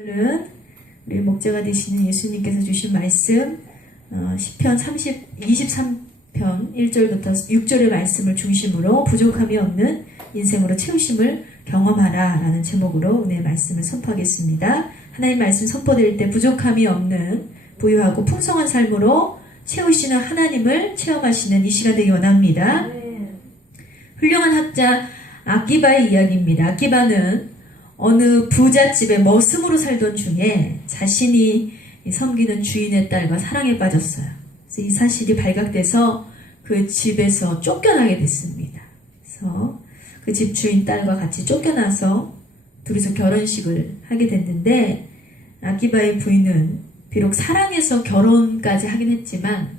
오늘은 우리 목자가 되시는 예수님께서 주신 말씀 시편 23편 1절부터 6절의 말씀을 중심으로 부족함이 없는 인생으로 채우심을 경험하라 라는 제목으로 은혜의 말씀을 선포하겠습니다. 하나님 말씀 선포될 때 부족함이 없는 부유하고 풍성한 삶으로 채우시는 하나님을 체험하시는 이 시간 되기 원합니다. 훌륭한 학자 아기바의 이야기입니다. 아기바는 어느 부잣집에 머슴으로 살던 중에 자신이 섬기는 주인의 딸과 사랑에 빠졌어요. 그래서 이 사실이 발각돼서 그 집에서 쫓겨나게 됐습니다. 그래서 그 집 주인 딸과 같이 쫓겨나서 둘이서 결혼식을 하게 됐는데, 아기바의 부인은 비록 사랑해서 결혼까지 하긴 했지만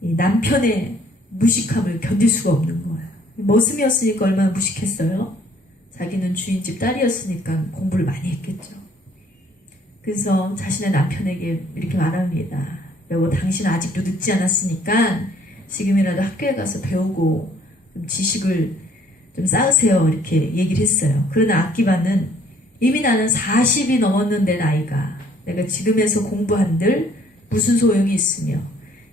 이 남편의 무식함을 견딜 수가 없는 거예요. 머슴이었으니까 얼마나 무식했어요. 자기는 주인집 딸이었으니까 공부를 많이 했겠죠. 그래서 자신의 남편에게 이렇게 말합니다. 여보, 당신 아직도 늦지 않았으니까 지금이라도 학교에 가서 배우고 좀 지식을 좀 쌓으세요. 이렇게 얘기를 했어요. 그러나 아기바는 이미 나는 40이 넘었는데 나이가 내가 지금에서 공부한들 무슨 소용이 있으며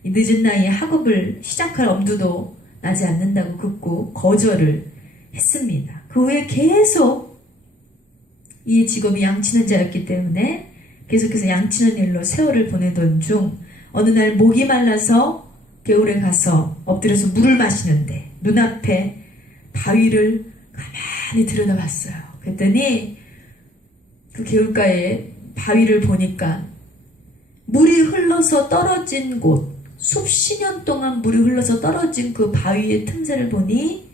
이 늦은 나이에 학업을 시작할 엄두도 나지 않는다고 긋고 거절을 했습니다. 그 후에 계속 이 직업이 양치는 자였기 때문에 계속해서 양치는 일로 세월을 보내던 중 어느 날 목이 말라서 개울에 가서 엎드려서 물을 마시는데 눈앞에 바위를 가만히 들여다봤어요. 그랬더니 그 개울가에 바위를 보니까 물이 흘러서 떨어진 곳, 수십 년 동안 물이 흘러서 떨어진 그 바위의 틈새를 보니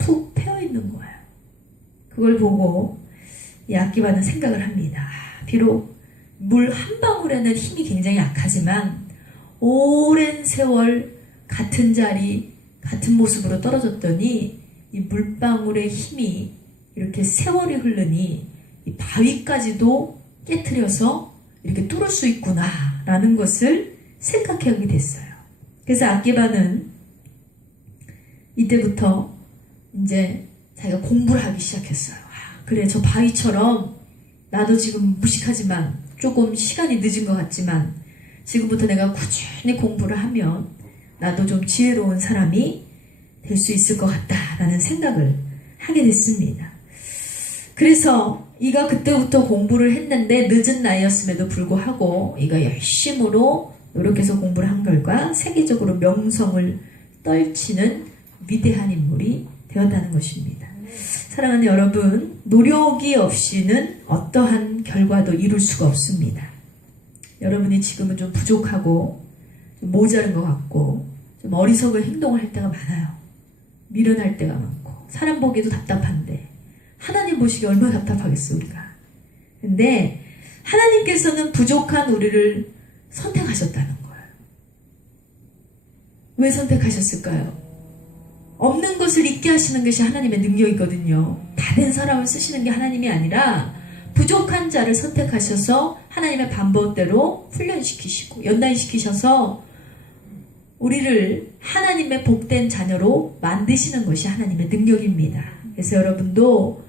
푹 패어있는 거예요. 그걸 보고 이 아기바는 생각을 합니다. 비록 물 한 방울에는 힘이 굉장히 약하지만 오랜 세월 같은 자리, 같은 모습으로 떨어졌더니 이 물방울의 힘이 이렇게 세월이 흐르니 이 바위까지도 깨트려서 이렇게 뚫을 수 있구나 라는 것을 생각하게 됐어요. 그래서 아기바는 이때부터 이제 자기가 공부를 하기 시작했어요. 그래, 저 바위처럼 나도 지금 무식하지만 조금 시간이 늦은 것 같지만 지금부터 내가 꾸준히 공부를 하면 나도 좀 지혜로운 사람이 될 수 있을 것 같다라는 생각을 하게 됐습니다. 그래서 이가 그때부터 공부를 했는데 늦은 나이였음에도 불구하고 이가 열심으로 노력해서 공부를 한 결과 세계적으로 명성을 떨치는 위대한 인물이 되었다는 것입니다. 사랑하는 여러분, 노력이 없이는 어떠한 결과도 이룰 수가 없습니다. 여러분이 지금은 좀 부족하고 좀 모자른 것 같고 좀 어리석은 행동을 할 때가 많아요. 미련할 때가 많고 사람 보기에도 답답한데 하나님 보시기에 얼마나 답답하겠어 우리가. 근데 하나님께서는 부족한 우리를 선택하셨다는 거예요. 왜 선택하셨을까요? 없는 것을 있게 하시는 것이 하나님의 능력이거든요. 다 된 사람을 쓰시는 게 하나님이 아니라 부족한 자를 선택하셔서 하나님의 반법대로 훈련시키시고 연단시키셔서 우리를 하나님의 복된 자녀로 만드시는 것이 하나님의 능력입니다. 그래서 여러분도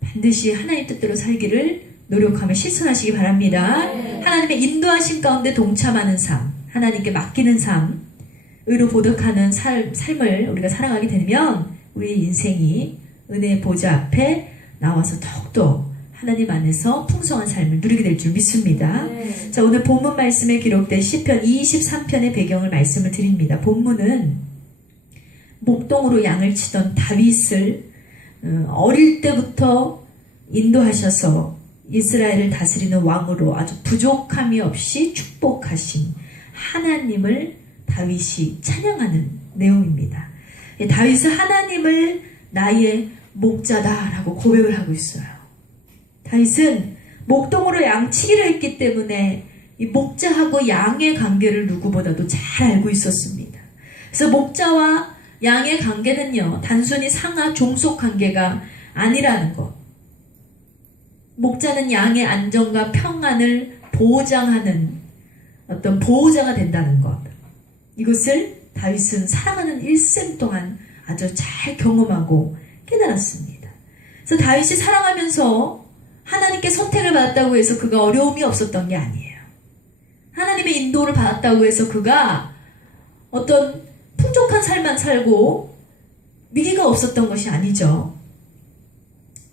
반드시 하나님 뜻대로 살기를 노력하며 실천하시기 바랍니다. 하나님의 인도하신 가운데 동참하는 삶, 하나님께 맡기는 삶, 의로 보득하는 삶을 우리가 살아가게 되면 우리 인생이 은혜의 보좌 앞에 나와서 더욱더 하나님 안에서 풍성한 삶을 누리게 될 줄 믿습니다. 자, 오늘 본문 말씀에 기록된 시편 23편의 배경을 말씀을 드립니다. 본문은 목동으로 양을 치던 다윗을 어릴 때부터 인도하셔서 이스라엘을 다스리는 왕으로 아주 부족함이 없이 축복하신 하나님을 다윗이 찬양하는 내용입니다. 다윗은 하나님을 나의 목자다라고 고백을 하고 있어요. 다윗은 목동으로 양치기를 했기 때문에 이 목자하고 양의 관계를 누구보다도 잘 알고 있었습니다. 그래서 목자와 양의 관계는요, 단순히 상하 종속 관계가 아니라는 것. 목자는 양의 안전과 평안을 보장하는 어떤 보호자가 된다는 것. 이것을 다윗은 사랑하는 일생 동안 아주 잘 경험하고 깨달았습니다. 그래서 다윗이 살아가면서 하나님께 선택을 받았다고 해서 그가 어려움이 없었던 게 아니에요. 하나님의 인도를 받았다고 해서 그가 어떤 풍족한 삶만 살고 위기가 없었던 것이 아니죠.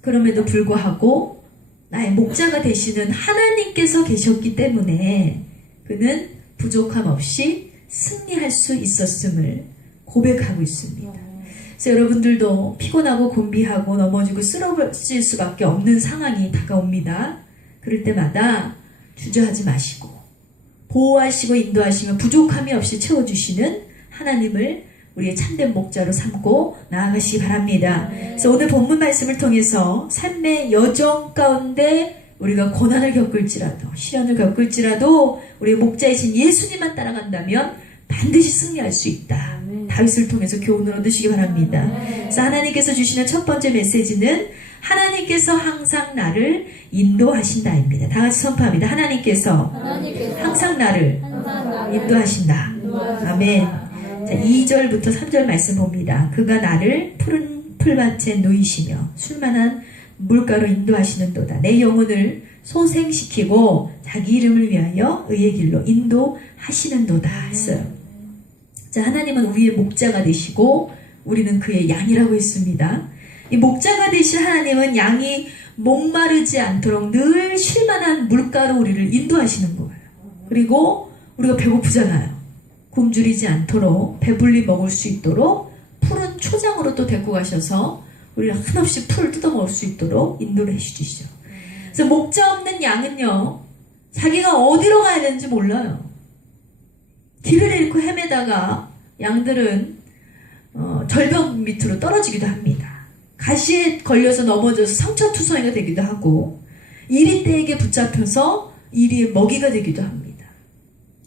그럼에도 불구하고 나의 목자가 되시는 하나님께서 계셨기 때문에 그는 부족함 없이 승리할 수 있었음을 고백하고 있습니다. 그래서 여러분들도 피곤하고 곤비하고 넘어지고 쓰러질 수밖에 없는 상황이 다가옵니다. 그럴 때마다 주저하지 마시고 보호하시고 인도하시며 부족함이 없이 채워주시는 하나님을 우리의 참된 목자로 삼고 나아가시기 바랍니다. 그래서 오늘 본문 말씀을 통해서 삶의 여정 가운데 우리가 고난을 겪을지라도 시련을 겪을지라도 우리의 목자이신 예수님만 따라간다면 반드시 승리할 수 있다. 다윗을 통해서 교훈을 얻으시기 바랍니다. 그래서 하나님께서 주시는 첫 번째 메시지는 하나님께서 항상 나를 인도하신다입니다. 다 같이 선포합니다. 하나님께서 항상 나를 인도하신다. 아멘. 자, 2절부터 3절 말씀 봅니다. 그가 나를 푸른 풀밭에 누이시며 술만한 물가로 인도하시는도다. 내 영혼을 소생시키고 자기 이름을 위하여 의의 길로 인도하시는도다 했어요. 자, 하나님은 우리의 목자가 되시고 우리는 그의 양이라고 했습니다. 이 목자가 되신 하나님은 양이 목마르지 않도록 늘 쉴만한 물가로 우리를 인도하시는 거예요. 그리고 우리가 배고프잖아요. 굶주리지 않도록 배불리 먹을 수 있도록 푸른 초장으로 또 데리고 가셔서 우리를 한없이 풀을 뜯어먹을 수 있도록 인도를 해주시죠. 그래서 목자 없는 양은요, 자기가 어디로 가야 되는지 몰라요. 길을 잃고 헤매다가 양들은 절벽 밑으로 떨어지기도 합니다. 가시에 걸려서 넘어져서 상처투성이가 되기도 하고 이리떼에게 붙잡혀서 이리의 먹이가 되기도 합니다.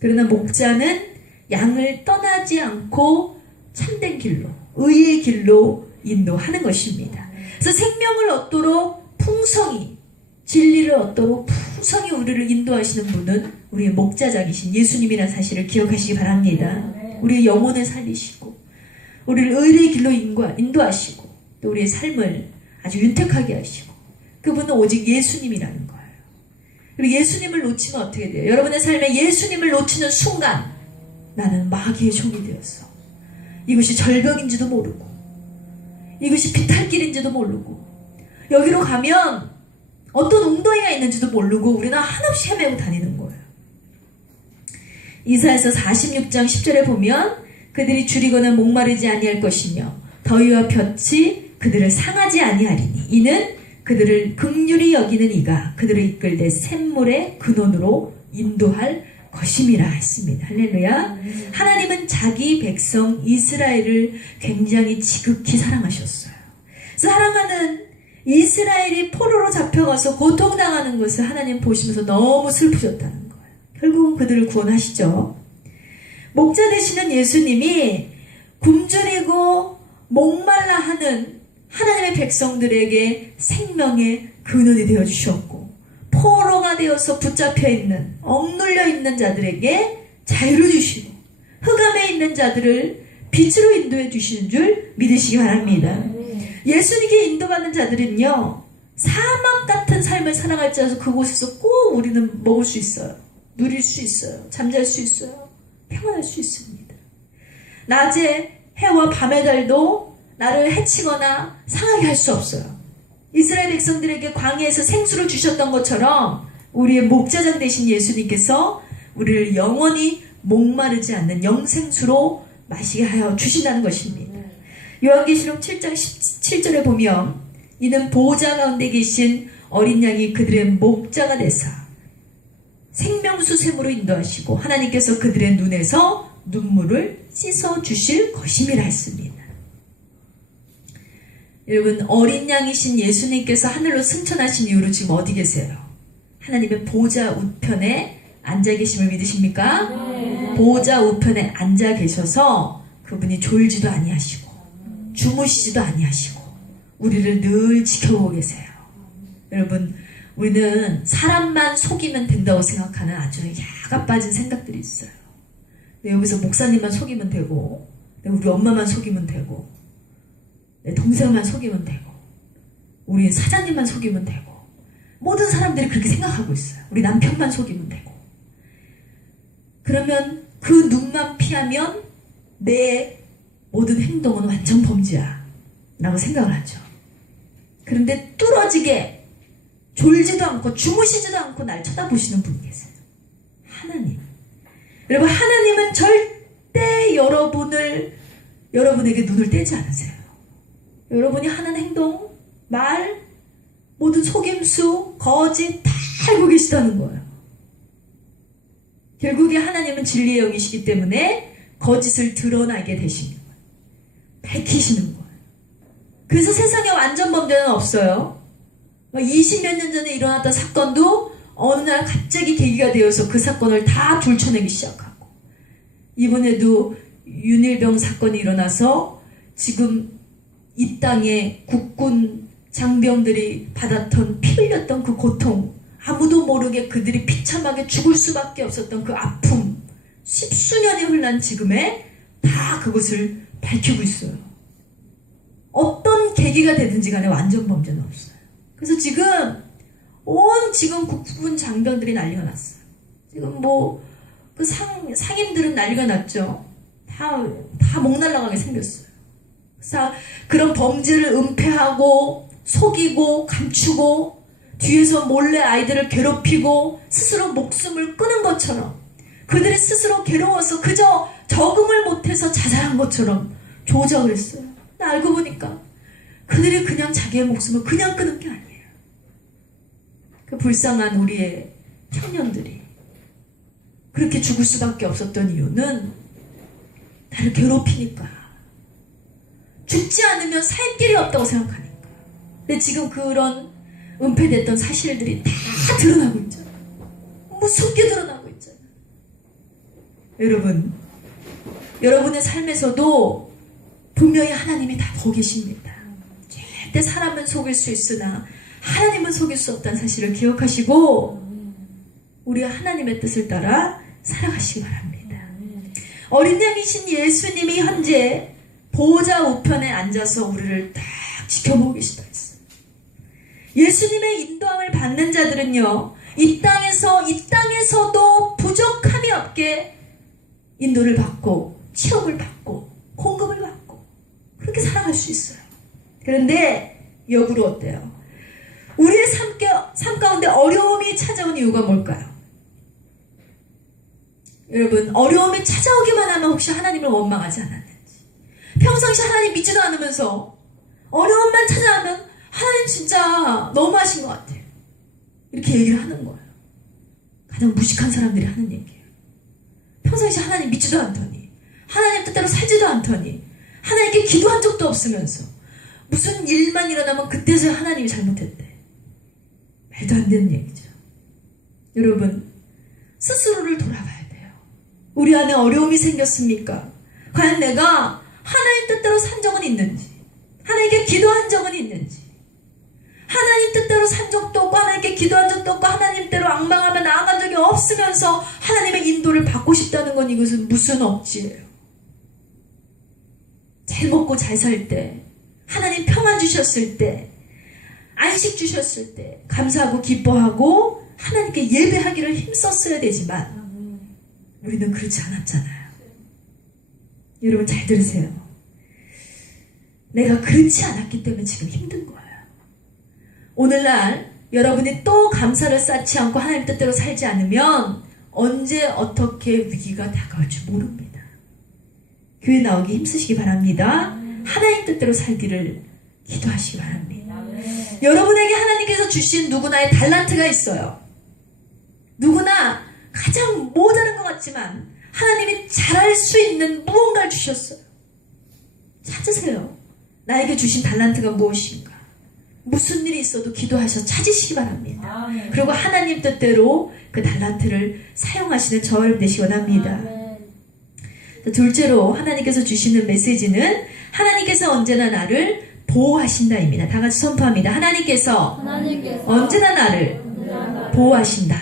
그러나 목자는 양을 떠나지 않고 참된 길로, 의의 길로 인도하는 것입니다. 그래서 생명을 얻도록 풍성히, 진리를 얻도록 풍성히 우리를 인도하시는 분은 우리의 목자장이신 예수님이라는 사실을 기억하시기 바랍니다. 우리의 영혼을 살리시고 우리를 의의 길로 인도하시고 또 우리의 삶을 아주 윤택하게 하시고 그분은 오직 예수님이라는 거예요. 그리고 예수님을 놓치면 어떻게 돼요? 여러분의 삶에 예수님을 놓치는 순간 나는 마귀의 종이 되었어. 이것이 절벽인지도 모르고 이것이 비탈길인지도 모르고 여기로 가면 어떤 웅덩이가 있는지도 모르고 우리는 한없이 헤매고 다니는 거예요. 이사야서 46장 10절에 보면 그들이 줄이거나 목마르지 아니할 것이며 더위와 볕이 그들을 상하지 아니하리니 이는 그들을 긍휼히 여기는 이가 그들을 이끌되 샘물의 근원으로 인도할 것임이라 했습니다. 할렐루야. 하나님은 자기 백성 이스라엘을 굉장히 지극히 사랑하셨어요. 사랑하는 이스라엘이 포로로 잡혀가서 고통당하는 것을 하나님 보시면서 너무 슬프셨다는 거예요. 결국은 그들을 구원하시죠. 목자 되시는 예수님이 굶주리고 목말라 하는 하나님의 백성들에게 생명의 근원이 되어주셨고 포로가 되어서 붙잡혀 있는 억눌려 있는 자들에게 자유를 주시고 흑암에 있는 자들을 빛으로 인도해 주시는 줄 믿으시기 바랍니다. 예수님께 인도받는 자들은요 사막 같은 삶을 살아갈지 않아서 그곳에서 꼭 우리는 먹을 수 있어요. 누릴 수 있어요. 잠잘 수 있어요. 평안할 수 있습니다. 낮에 해와 밤의 달도 나를 해치거나 상하게 할 수 없어요. 이스라엘 백성들에게 광야에서 생수를 주셨던 것처럼 우리의 목자장 되신 예수님께서 우리를 영원히 목마르지 않는 영생수로 마시게 하여 주신다는 것입니다. 요한계시록 7장 17절에 보면 이는 보호자 가운데 계신 어린 양이 그들의 목자가 되사 생명수 샘으로 인도하시고 하나님께서 그들의 눈에서 눈물을 씻어 주실 것임이라 했습니다. 여러분 어린 양이신 예수님께서 하늘로 승천하신 이후로 지금 어디 계세요? 하나님의 보호자 우편에 앉아 계심을 믿으십니까? 네. 보호자 우편에 앉아 계셔서 그분이 졸지도 아니하시고 주무시지도 아니하시고 우리를 늘 지켜보고 계세요. 여러분 우리는 사람만 속이면 된다고 생각하는 아주 야가 빠진 생각들이 있어요. 여기서 목사님만 속이면 되고 우리 엄마만 속이면 되고 내 동생만 속이면 되고 우리 사장님만 속이면 되고 모든 사람들이 그렇게 생각하고 있어요. 우리 남편만 속이면 되고. 그러면 그 눈만 피하면 내 모든 행동은 완전 범죄야 라고 생각을 하죠. 그런데 뚫어지게 졸지도 않고 주무시지도 않고 날 쳐다보시는 분이 계세요. 하나님. 여러분, 하나님은 절대 여러분에게 눈을 떼지 않으세요. 여러분이 하는 행동, 말, 모든 속임수, 거짓 다 알고 계시다는 거예요. 결국에 하나님은 진리의 영이시기 때문에 거짓을 드러나게 되시는 거예요. 밝히시는 거예요. 그래서 세상에 완전 범죄는 없어요. 20몇 년 전에 일어났던 사건도 어느 날 갑자기 계기가 되어서 그 사건을 다 들춰내기 시작하고, 이번에도 윤일병 사건이 일어나서 지금 이 땅에 국군 장병들이 받았던, 피 흘렸던 그 고통, 아무도 모르게 그들이 비참하게 죽을 수밖에 없었던 그 아픔, 십수년이 흘러난 지금에 다 그것을 밝히고 있어요. 어떤 계기가 되든지 간에 완전 범죄는 없어요. 그래서 지금 국군 장병들이 난리가 났어요. 지금 그 상인들은 난리가 났죠. 다 목 날라가게 생겼어요. 그래서 그런 범죄를 은폐하고 속이고 감추고 뒤에서 몰래 아이들을 괴롭히고 스스로 목숨을 끊은 것처럼, 그들이 스스로 괴로워서 그저 적응을 못해서 자살한 것처럼 조작을 했어요. 근데 알고 보니까 그들이 그냥 자기의 목숨을 그냥 끊은 게 아니에요. 그 불쌍한 우리의 청년들이 그렇게 죽을 수밖에 없었던 이유는 나를 괴롭히니까, 죽지 않으면 살 길이 없다고 생각하니까. 근데 지금 그런 은폐됐던 사실들이 다 드러나고 있잖아요. 무섭게 드러나고 있잖아요. 여러분, 여러분의 삶에서도 분명히 하나님이 다 보고 계십니다. 절대 사람은 속일 수 있으나 하나님은 속일 수 없다는 사실을 기억하시고 우리가 하나님의 뜻을 따라 살아가시기 바랍니다. 어린 양이신 예수님이 현재 보호자 우편에 앉아서 우리를 딱 지켜보고 계시다 했어요. 예수님의 인도함을 받는 자들은요, 이 땅에서도 부족함이 없게 인도를 받고 치욕을 받고 공급을 받고 그렇게 살아갈 수 있어요. 그런데 역으로 어때요? 우리의 삶 가운데 어려움이 찾아온 이유가 뭘까요? 여러분, 어려움이 찾아오기만 하면 혹시 하나님을 원망하지 않았는지, 평상시 하나님 믿지도 않으면서 어려움만 찾아오면 하나님 진짜 너무하신 것 같아요, 이렇게 얘기를 하는 거예요. 가장 무식한 사람들이 하는 얘기예요. 평상시 하나님 믿지도 않더니, 하나님 뜻대로 살지도 않더니, 하나님께 기도한 적도 없으면서 무슨 일만 일어나면 그때서야 하나님이 잘못했대. 말도 안 되는 얘기죠. 여러분, 스스로를 돌아봐야 돼요. 우리 안에 어려움이 생겼습니까? 과연 내가 하나님 뜻대로 산 적은 있는지, 하나님께 기도한 적은 있는지, 하나님 뜻대로 산 적도 없고 하나님께 기도한 적도 없고 하나님대로 앙망하며 나아간 적이 없으면서 하나님의 인도를 받고 싶다는 건 이것은 무슨 억지예요. 잘 먹고 잘 살 때, 하나님 평안 주셨을 때, 안식 주셨을 때 감사하고 기뻐하고 하나님께 예배하기를 힘썼어야 되지만 우리는 그렇지 않았잖아요. 여러분 잘 들으세요. 내가 그렇지 않았기 때문에 지금 힘든 거예요. 오늘날 여러분이 또 감사를 쌓지 않고 하나님 뜻대로 살지 않으면 언제 어떻게 위기가 다가올지 모릅니다. 교회 나오기 힘쓰시기 바랍니다. 하나님 뜻대로 살기를 기도하시기 바랍니다. 여러분에게 하나님께서 주신 누구나의 달란트가 있어요. 누구나 가장 모자란 것 같지만 하나님이 잘할 수 있는 무언가를 주셨어요. 찾으세요. 나에게 주신 달란트가 무엇인가. 무슨 일이 있어도 기도하셔서 찾으시기 바랍니다. 그리고 하나님 뜻대로 그 달란트를 사용하시는 저 여러분 되시기 원합니다. 둘째로 하나님께서 주시는 메시지는 하나님께서 언제나 나를 보호하신다입니다. 다 같이 선포합니다. 하나님께서 언제나 나를 보호하신다.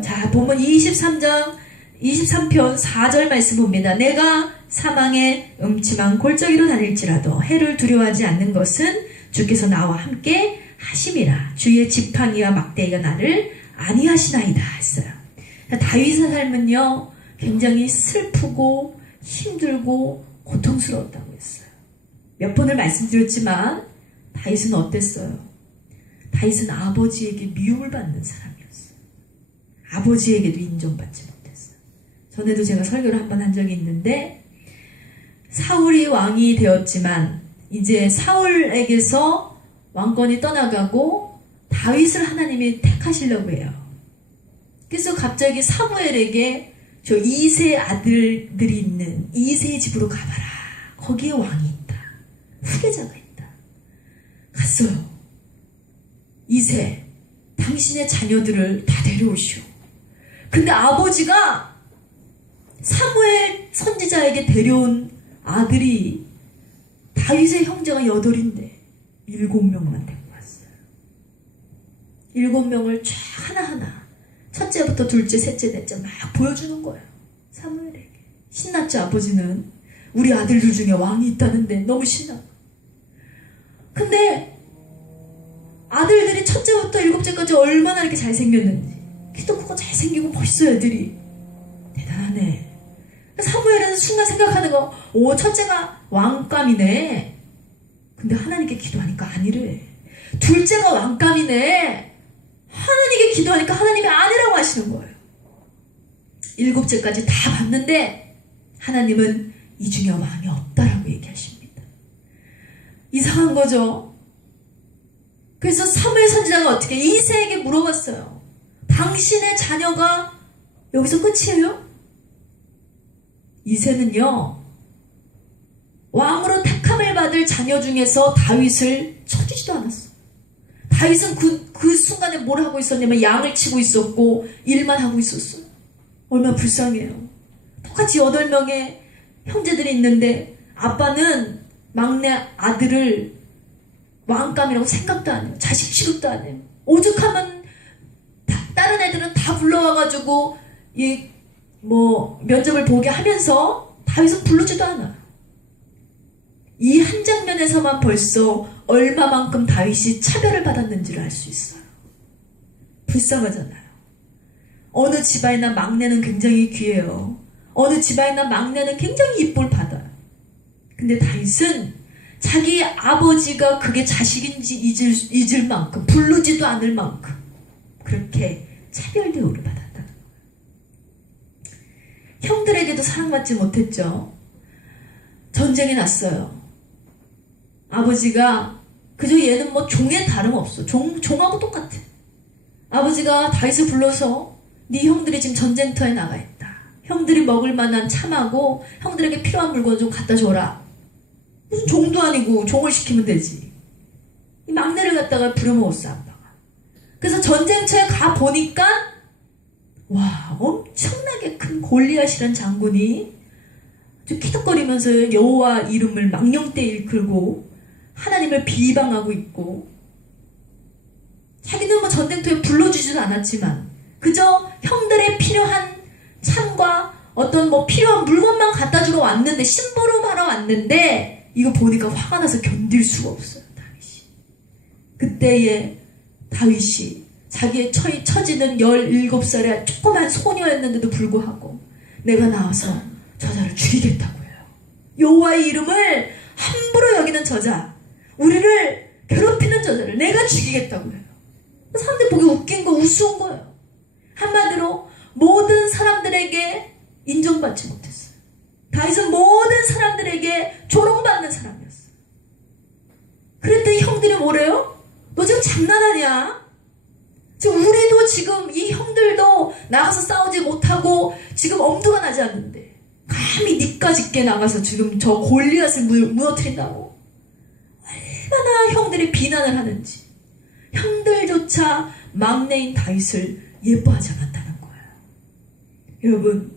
자, 보면 23편 4절 말씀 봅니다. 내가 사망의 음침한 골짜기로 다닐지라도 해를 두려워하지 않는 것은 주께서 나와 함께 하심이라 주의 지팡이와 막대기가 나를 안위하시나이다 했어요. 다윗의 삶은요 굉장히 슬프고 힘들고 고통스러웠다고 했어요. 몇 번을 말씀드렸지만 다윗은 어땠어요? 다윗은 아버지에게 미움을 받는 사람이었어요. 아버지에게도 인정받지 못했어요. 전에도 제가 설교를 한 번 한 적이 있는데 사울이 왕이 되었지만 이제 사울에게서 왕권이 떠나가고 다윗을 하나님이 택하시려고 해요. 그래서 갑자기 사무엘에게 저 이세 아들들이 있는 이세의 집으로 가봐라. 거기에 왕이 있다. 후계자가 있다. 갔어요. 이세, 당신의 자녀들을 다 데려오시오. 근데 아버지가 사무엘 선지자에게 데려온 아들이 다윗의 형제가 8인데 7명만 데리고 왔어요. 7명을 쫙 하나하나 첫째부터 둘째, 셋째, 넷째 막 보여주는 거예요. 사무엘에게. 신났죠, 아버지는. 우리 아들들 중에 왕이 있다는데 너무 신나. 근데 아들들이 첫째부터 7째까지 얼마나 이렇게 잘생겼는지. 키도 크고 잘생기고 멋있어 애들이. 대단하네. 사무엘은 순간 생각하는 거, 오, 첫째가 왕감이네. 근데 하나님께 기도하니까 아니래. 둘째가 왕감이네. 하나님께 기도하니까 하나님이 아니라고 하시는 거예요. 7째까지 다 봤는데 하나님은 이 중에 왕이 없다라고 얘기하십니다. 이상한 거죠. 그래서 사무엘 선지자가 어떻게 이새에게 물어봤어요. 당신의 자녀가 여기서 끝이에요? 이새는요 왕으로 택함을 받을 자녀 중에서 다윗을 쳐주지도 않았어. 다윗은 그 순간에 뭘 하고 있었냐면 양을 치고 있었고 일만 하고 있었어요. 얼마나 불쌍해요. 똑같이 8명의 형제들이 있는데 아빠는 막내 아들을 왕감이라고 생각도 안 해요. 자식 취급도 안 해요. 오죽하면 다른 애들은 다 불러와가지고 면접을 보게 하면서 다윗은 부르지도 않아요. 이 한 장면에서만 벌써 얼마만큼 다윗이 차별을 받았는지를 알 수 있어요. 불쌍하잖아요. 어느 집안이나 막내는 굉장히 귀해요. 어느 집안이나 막내는 굉장히 이쁨을 받아요. 근데 다윗은 자기 아버지가 그게 자식인지 잊을 만큼, 부르지도 않을 만큼 그렇게 차별 대우를 받았다는 거예요. 형들에게도 사랑받지 못했죠. 전쟁이 났어요. 아버지가 그저 얘는 뭐 종에 다름없어. 종하고 똑같아. 아버지가 다윗을 불러서 네 형들이 지금 전쟁터에 나가 있다. 형들이 먹을 만한 참하고 형들에게 필요한 물건 좀 갖다 줘라. 무슨 종도 아니고 종을 시키면 되지. 이 막내를 갖다가 부려먹었어 아빠가. 그래서 전쟁터에 가 보니까 와 엄청나게 큰 골리앗이란 장군이 아주 키득거리면서 여호와 이름을 망령때 일컬고 하나님을 비방하고 있고 자기는 뭐 전쟁터에 불러주지도 않았지만 그저 형들의 필요한 참과 어떤 뭐 필요한 물건만 갖다 주러 왔는데 심부름하러 왔는데 이거 보니까 화가 나서 견딜 수가 없어요. 다윗이. 그때에 다윗이 자기의 처지는 17살의 조그만 소녀였는데도 불구하고 내가 나와서 저자를 죽이겠다고 해요. 여호와의 이름을 함부로 여기는 저자, 우리를 괴롭히는 저자를 내가 죽이겠다고 해요. 사람들이 보기 웃긴 거, 우스운 거예요. 한마디로 모든 사람들에게 인정받지 못했어요. 다윗은 모든 사람들에게 조롱받는 사람이었어요. 그랬더니 형들이 뭐래요? 너 지금 장난하냐? 지금 우리도 지금 이 형들도 나가서 싸우지 못하고 지금 엄두가 나지 않는데 감히 니까짓게 나가서 지금 저 골리앗을 무너뜨린다고? 얼마나 형들이 비난을 하는지. 형들조차 막내인 다윗을 예뻐하지 않았다는 거예요. 여러분,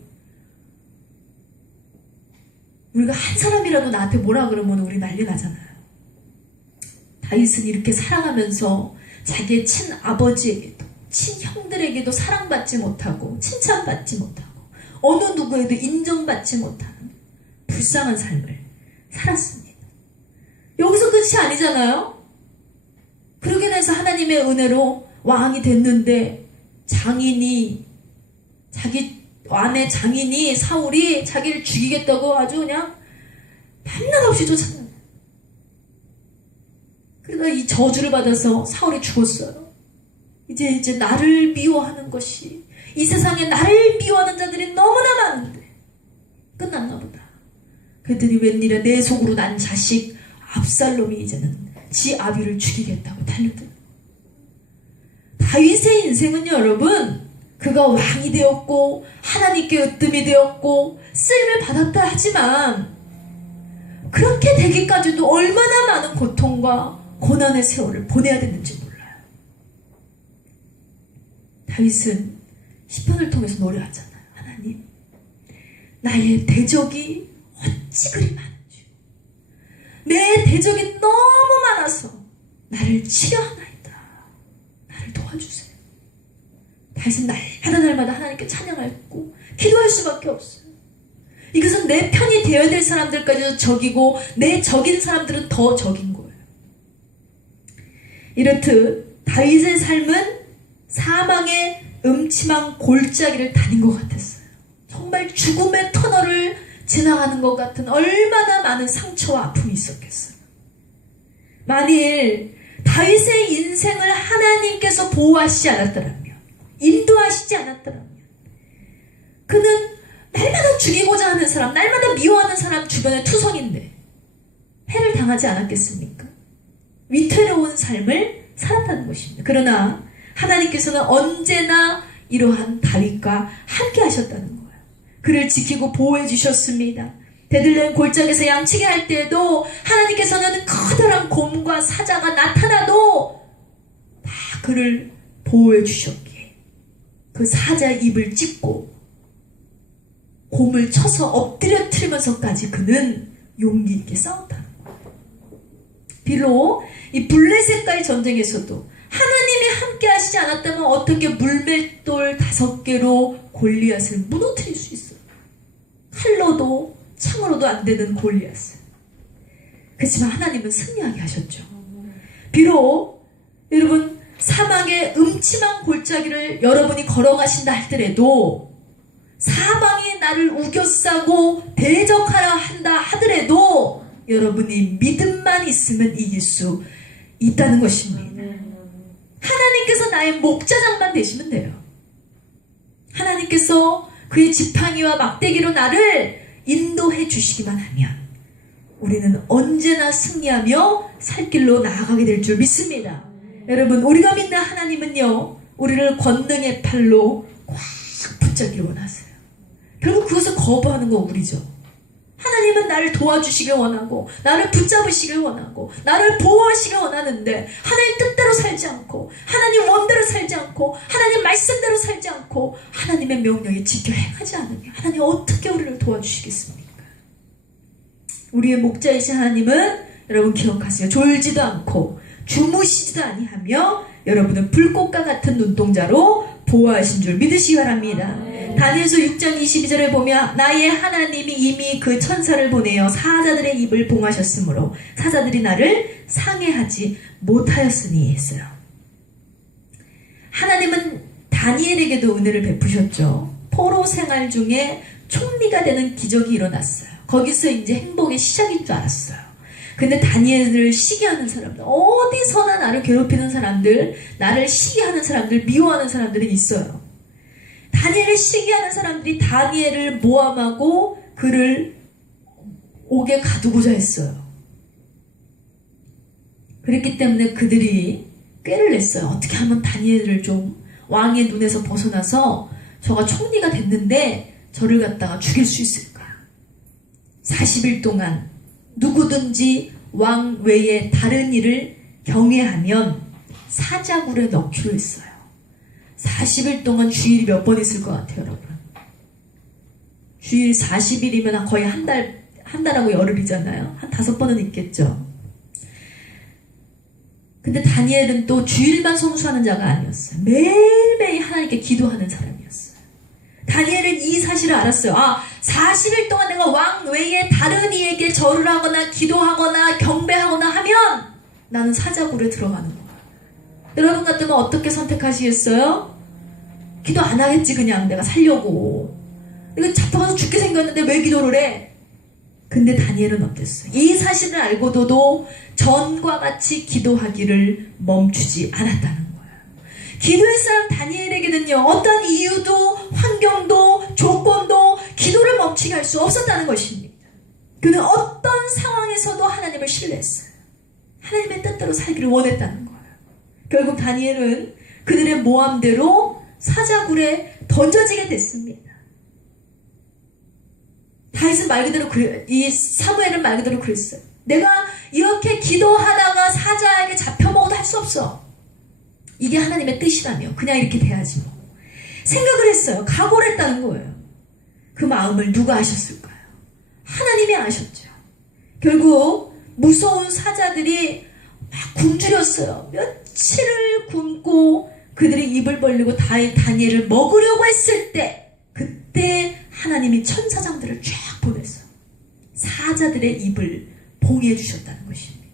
우리가 한 사람이라도 나한테 뭐라 그러면 우리 난리 나잖아요. 다윗은 이렇게 사랑하면서 자기의 친아버지에게도 친형들에게도 사랑받지 못하고 칭찬받지 못하고 어느 누구에도 인정받지 못하는 불쌍한 삶을 살았습니다. 여기서 끝이 아니잖아요. 그러게 살면서 하나님의 은혜로 왕이 됐는데 자기 아내 장인이 사울이 자기를 죽이겠다고 아주 그냥 밤낮 없이 쫓아다녀요. 그러다 이 저주를 받아서 사울이 죽었어요. 이제 나를 미워하는 것이, 이 세상에 나를 미워하는 자들이 너무나 많은데 끝났나 보다. 그랬더니 웬일이야, 내 속으로 난 자식 압살롬이 이제는 지 아비를 죽이겠다고 달려들어요. 다윗의 인생은요, 여러분, 그가 왕이 되었고 하나님께 으뜸이 되었고 쓰임을 받았다 하지만 그렇게 되기까지도 얼마나 많은 고통과 고난의 세월을 보내야 됐는지 몰라요. 다윗은 시편을 통해서 노래하잖아요. 하나님, 나의 대적이 어찌 그리 많은지, 내 대적이 너무 많아서 나를 치려 하나이다. 나를 도와주세요. 다윗은 날마다 하나님께 찬양하고 기도할 수밖에 없어요. 이것은 내 편이 되어야 될 사람들까지도 적이고 내 적인 사람들은 더 적인 거예요. 이렇듯 다윗의 삶은 사망의 음침한 골짜기를 다닌 것 같았어요. 정말 죽음의 터널을 지나가는 것 같은 얼마나 많은 상처와 아픔이 있었겠어요. 만일 다윗의 인생을 하나님께서 보호하시지 않았더라면, 인도하시지 않았더라면, 그는 날마다 죽이고자 하는 사람, 날마다 미워하는 사람 주변에 투성인데 해를 당하지 않았겠습니까? 위태로운 삶을 살았다는 것입니다. 그러나 하나님께서는 언제나 이러한 다윗과 함께 하셨다는 거예요. 그를 지키고 보호해 주셨습니다. 베들레헴 골짜기에서 양치기 할 때에도 하나님께서는 커다란 곰과 사자가 나타나도 다 그를 보호해 주셨기에 그 사자의 입을 찢고 곰을 쳐서 엎드려뜨리면서까지 그는 용기 있게 싸웠다는 거예요. 비록 이 블레셋과의 전쟁에서도 하나님이 함께 하시지 않았다면 어떻게 물맷돌 5개로 골리앗을 무너뜨릴 수 있어요? 칼로도 창으로도 안 되는 골리앗을. 그렇지만 하나님은 승리하게 하셨죠. 비록 여러분 사망의 음침한 골짜기를 여러분이 걸어가신다 할더라도, 사방이 나를 우겨싸고 대적하라 한다 하더라도 여러분이 믿음만 있으면 이길 수 있다는 것입니다. 하나님께서 나의 목자장만 되시면 돼요. 하나님께서 그의 지팡이와 막대기로 나를 인도해 주시기만 하면 우리는 언제나 승리하며 살 길로 나아가게 될 줄 믿습니다. 여러분, 우리가 믿는 하나님은요, 우리를 권능의 팔로 꽉 붙잡기를 원하세요. 결국 그것을 거부하는 건 우리죠. 하나님은 나를 도와주시길 원하고 나를 붙잡으시길 원하고 나를 보호하시길 원하는데 하나님 뜻대로 살지 않고 하나님 원대로 살지 않고 하나님 말씀대로 살지 않고 하나님의 명령에 지켜 행하지 않으면 하나님 어떻게 우리를 도와주시겠습니까? 우리의 목자이신 하나님은 여러분 기억하세요. 졸지도 않고 주무시지도 아니하며 여러분은 불꽃과 같은 눈동자로 보호하신 줄 믿으시기 바랍니다. 다니엘서 6장 22절에 보면 나의 하나님이 이미 그 천사를 보내어 사자들의 입을 봉하셨으므로 사자들이 나를 상해하지 못하였으니 했어요. 하나님은 다니엘에게도 은혜를 베푸셨죠. 포로 생활 중에 총리가 되는 기적이 일어났어요. 거기서 이제 행복의 시작인 줄 알았어요. 근데 다니엘을 시기하는 사람들, 어디서나 나를 괴롭히는 사람들, 나를 시기하는 사람들, 미워하는 사람들은 있어요. 다니엘을 시기하는 사람들이 다니엘을 모함하고 그를 옥에 가두고자 했어요. 그랬기 때문에 그들이 꾀를 냈어요. 어떻게 하면 다니엘을 좀 왕의 눈에서 벗어나서 저가 총리가 됐는데 저를 갖다가 죽일 수 있을까? 40일 동안 누구든지 왕 외에 다른 일을 경외하면 사자굴에 넣기로 했어요. 40일 동안 주일이 몇 번 있을 것 같아요, 여러분? 주일 40일이면 거의 한 달하고 열흘이잖아요. 한 5번은 있겠죠. 근데 다니엘은 또 주일만 성수하는 자가 아니었어요. 매일매일 하나님께 기도하는 사람이었어요. 다니엘은 이 사실을 알았어요. 40일 동안 내가 왕 외에 다른 이에게 절을 하거나 기도하거나 경배하거나 하면 나는 사자굴에 들어가는 거야. 여러분 같으면 어떻게 선택하시겠어요? 기도 안 하겠지. 그냥 내가 살려고. 내가 잡혀가서 죽게 생겼는데 왜 기도를 해? 근데 다니엘은 어땠어요? 이 사실을 알고도 전과 같이 기도하기를 멈추지 않았다는 거예요. 기도의 사람 다니엘에게는요, 어떤 이유도 환경도 조건도 기도를 멈추게 할 수 없었다는 것입니다. 그는 어떤 상황에서도 하나님을 신뢰했어요. 하나님의 뜻대로 살기를 원했다는 거예요. 결국 다니엘은 그들의 모함대로 사자굴에 던져지게 됐습니다. 다윗은 말 그대로 이 사무엘은 말 그대로 그랬어요. 내가 이렇게 기도하다가 사자에게 잡혀먹어도 할 수 없어. 이게 하나님의 뜻이라며 그냥 이렇게 돼야지 뭐. 생각을 했어요. 각오를 했다는 거예요. 그 마음을 누가 아셨을까요? 하나님이 아셨죠. 결국 무서운 사자들이 막 굶주렸어요. 며칠을 굶고 그들이 입을 벌리고 다니엘을 먹으려고 했을 때, 그때 하나님이 천사장들을 쫙 보내서 사자들의 입을 봉해 주셨다는 것입니다.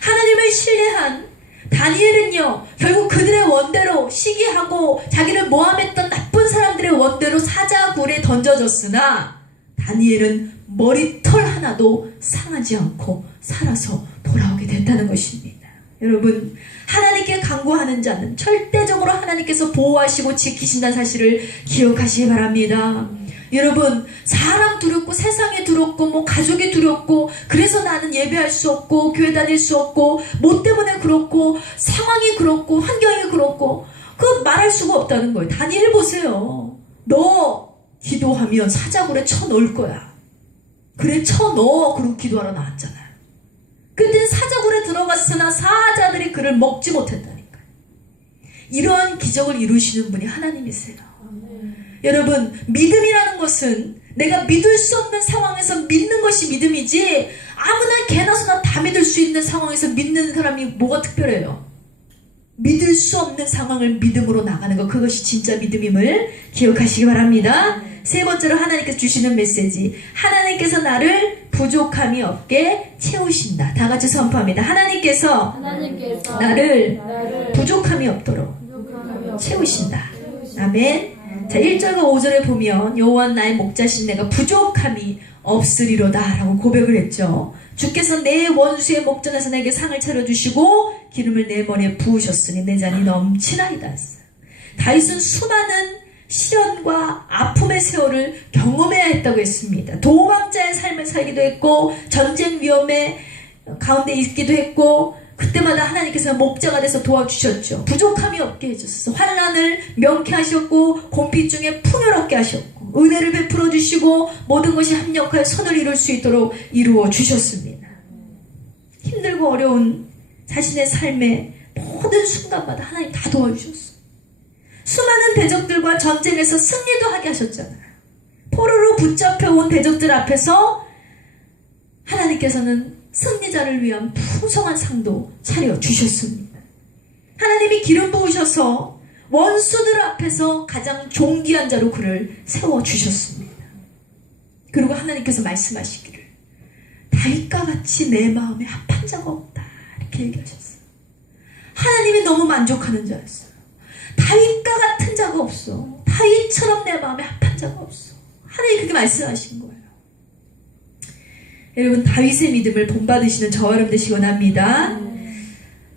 하나님을 신뢰한 다니엘은요, 결국 그들의 원대로 시기하고 자기를 모함했던 나쁜 사람들의 원대로 사자굴에 던져졌으나 다니엘은 머리털 하나도 상하지 않고 살아서 돌아오게 됐다는 것입니다. 여러분, 하나님께 간구하는 자는 절대적으로 하나님께서 보호하시고 지키신다는 사실을 기억하시기 바랍니다. 여러분, 사람 두렵고 세상이 두렵고 뭐 가족이 두렵고 그래서 나는 예배할 수 없고 교회 다닐 수 없고 뭐 때문에 그렇고 상황이 그렇고 환경이 그렇고 그거 말할 수가 없다는 거예요. 다니엘 보세요. 너 기도하면 사자굴에 쳐넣을 거야. 그래, 쳐넣어. 그리고 기도하러 나왔잖아요. 그때는 사자굴에 들어갔으나 사자들이 그를 먹지 못했다니까요. 이러한 기적을 이루시는 분이 하나님이세요. 여러분, 믿음이라는 것은 내가 믿을 수 없는 상황에서 믿는 것이 믿음이지, 아무나 개나 소나 다 믿을 수 있는 상황에서 믿는 사람이 뭐가 특별해요? 믿을 수 없는 상황을 믿음으로 나가는 것, 그것이 진짜 믿음임을 기억하시기 바랍니다. 세 번째로 하나님께서 주시는 메시지, 하나님께서 나를 부족함이 없게 채우신다. 다 같이 선포합니다. 하나님께서 나를 부족함이 없도록 채우신다. 아멘. 자, 1절과 5절에 보면 여호와 나의 목자신 내가 부족함이 없으리로다 라고 고백을 했죠. 주께서 내 원수의 목전에서 내게 상을 차려주시고 기름을 내 머리에 부으셨으니 내 잔이 넘치나이다 했어요. 다윗은 수많은 시련과 아픔의 세월을 경험해야 했다고 했습니다. 도망자의 삶을 살기도 했고 전쟁 위험에 가운데 있기도 했고 그때마다 하나님께서 목자가 돼서 도와주셨죠. 부족함이 없게 해주셔서 환난을 명쾌하셨고 공피 중에 풍요롭게 하셨고 은혜를 베풀어 주시고 모든 것이 합력하여 선을 이룰 수 있도록 이루어 주셨습니다. 힘들고 어려운 자신의 삶의 모든 순간마다 하나님 다 도와주셨어요. 수많은 대적들과 전쟁에서 승리도 하게 하셨잖아요. 포로로 붙잡혀온 대적들 앞에서 하나님께서는 승리자를 위한 풍성한 상도 차려주셨습니다. 하나님이 기름 부으셔서 원수들 앞에서 가장 존귀한 자로 그를 세워주셨습니다. 그리고 하나님께서 말씀하시기를 다윗과 같이 내 마음에 합한 자가 없다 이렇게 얘기하셨어요. 하나님이 너무 만족하는 자였어요. 다윗과 같은 자가 없어. 다윗처럼 내 마음에 합한 자가 없어. 하나님이 그렇게 말씀하신 거예요. 여러분, 다윗의 믿음을 본받으시는 저와 여러분 되시기 원합니다.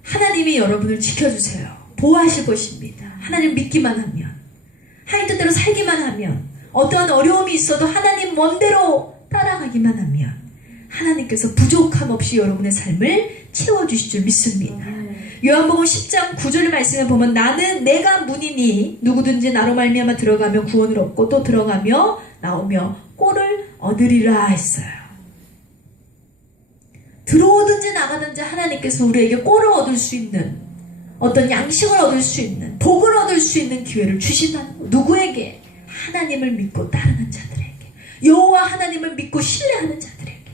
하나님이 여러분을 지켜주세요. 보호하실 것입니다. 하나님 믿기만 하면, 하나님 뜻대로 살기만 하면, 어떠한 어려움이 있어도 하나님 원대로 따라가기만 하면 하나님께서 부족함 없이 여러분의 삶을 채워주실 줄 믿습니다. 요한복음 10장 9절의 말씀에 보면 나는 내가 문이니 누구든지 나로 말미암아 들어가며 구원을 얻고 또 들어가며 나오며 꼴을 얻으리라 했어요. 들어오든지 나가든지 하나님께서 우리에게 꼴을 얻을 수 있는 어떤 양식을 얻을 수 있는 복을 얻을 수 있는 기회를 주신다는 거. 누구에게? 하나님을 믿고 따르는 자들에게, 여호와 하나님을 믿고 신뢰하는 자들에게.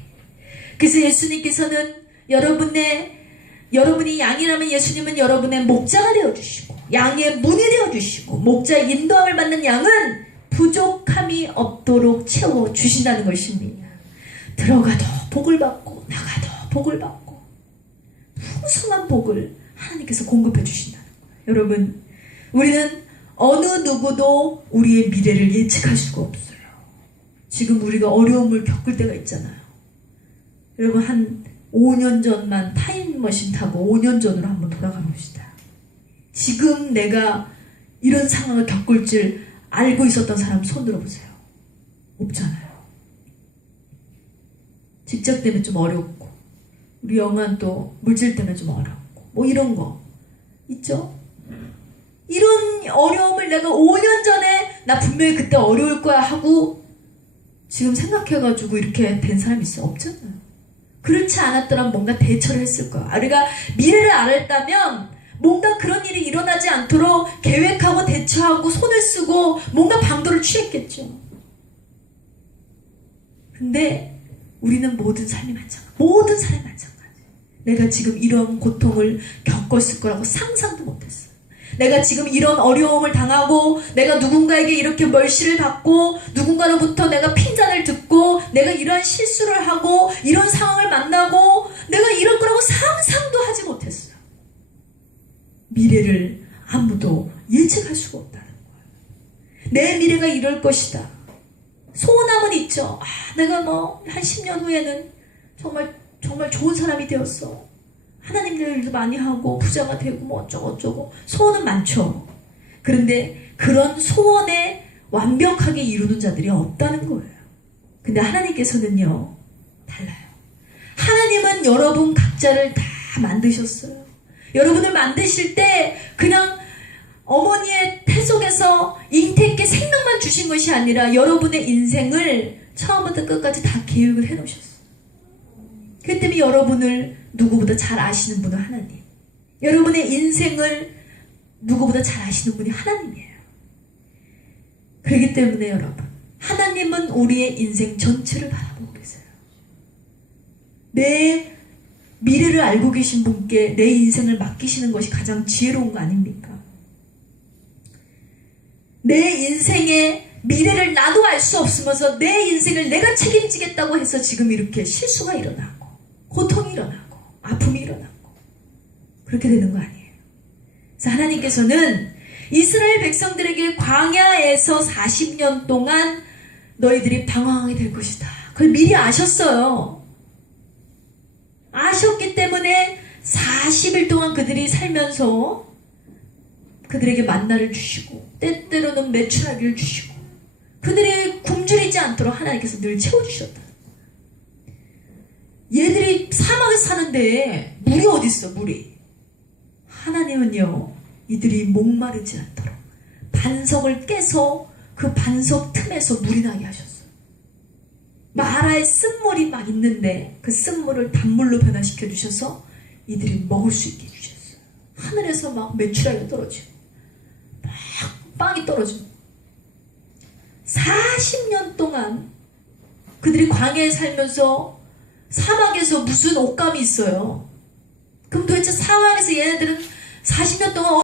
그래서 예수님께서는 여러분이 양이라면 예수님은 여러분의 목자가 되어주시고 양의 문이 되어주시고 목자의 인도함을 받는 양은 부족함이 없도록 채워주신다는 것입니다. 들어가도 복을 받고 나가도 복을 받고 풍성한 복을 하나님께서 공급해 주신다는 거예요. 여러분, 우리는 어느 누구도 우리의 미래를 예측할 수가 없어요. 지금 우리가 어려움을 겪을 때가 있잖아요. 여러분, 한 5년 전만 타임머신 타고 5년 전으로 한번 돌아가 봅시다. 지금 내가 이런 상황을 겪을 줄 알고 있었던 사람 손 들어보세요. 없잖아요. 직장 때문에 좀 어렵고, 우리 영아는 또 물질 때문에 좀 어렵고, 뭐 이런 거 있죠? 이런 어려움을 내가 5년 전에 나 분명히 그때 어려울 거야 하고 지금 생각해가지고 이렇게 된 사람이 있어요? 없잖아요. 그렇지 않았더라면 뭔가 대처를 했을 거야. 우리가 미래를 알았다면 뭔가 그런 일이 일어나지 않도록 계획하고 대처하고 손을 쓰고 뭔가 방도를 취했겠죠. 근데 우리는 모든 삶이 마찬가지. 모든 삶이 마찬가지. 내가 지금 이런 고통을 겪었을 거라고 상상도 못했어요. 내가 지금 이런 어려움을 당하고 내가 누군가에게 이렇게 멸시를 받고 누군가로부터 내가 핀잔을 듣고 내가 이런 실수를 하고 이런 상황을 만나고 내가 이럴 거라고 상상도 하지 못했어요. 미래를 아무도 예측할 수가 없다는 거예요. 내 미래가 이럴 것이다. 소원함은 있죠. 내가 한 10년 후에는 정말 좋은 사람이 되었어. 하나님 일도 많이 하고 부자가 되고 뭐 어쩌고 소원은 많죠. 그런데 그런 소원에 완벽하게 이루는 자들이 없다는 거예요. 근데 하나님께서는요, 달라요. 하나님은 여러분 각자를 다 만드셨어요. 여러분을 만드실 때 그냥 어머니의 태 속에서 잉태께 생명만 주신 것이 아니라 여러분의 인생을 처음부터 끝까지 다 계획을 해놓으셨어요. 그 때문에 여러분을 누구보다 잘 아시는 분은 하나님. 여러분의 인생을 누구보다 잘 아시는 분이 하나님이에요. 그렇기 때문에 여러분, 하나님은 우리의 인생 전체를 바라보고 계세요. 내 미래를 알고 계신 분께 내 인생을 맡기시는 것이 가장 지혜로운 거 아닙니까? 내 인생의 미래를 나도 알 수 없으면서 내 인생을 내가 책임지겠다고 해서 지금 이렇게 실수가 일어나고 고통이 일어나고 아픔이 일어나고 그렇게 되는 거 아니에요. 그래서 하나님께서는 이스라엘 백성들에게 광야에서 40년 동안 너희들이 방황하게 될 것이다. 그걸 미리 아셨어요. 아셨기 때문에 40일 동안 그들이 살면서 그들에게 만나를 주시고 때때로는 메추라기를 주시고 그들이 굶주리지 않도록 하나님께서 늘 채워주셨다. 얘들이 사막에 사는데 물이 어디 있어? 물이. 하나님은요, 이들이 목마르지 않도록 반석을 깨서 그 반석 틈에서 물이 나게 하셨어요. 마라에 쓴물이 막 있는데 그 쓴물을 단물로 변화시켜 주셔서 이들이 먹을 수 있게 해주셨어요. 하늘에서 막 메추라기가 떨어지고 막 빵이 떨어지고 40년 동안 그들이 광야에 살면서 사막에서 무슨 옷감이 있어요. 그럼 도대체 사막에서 얘네들은 40년 동안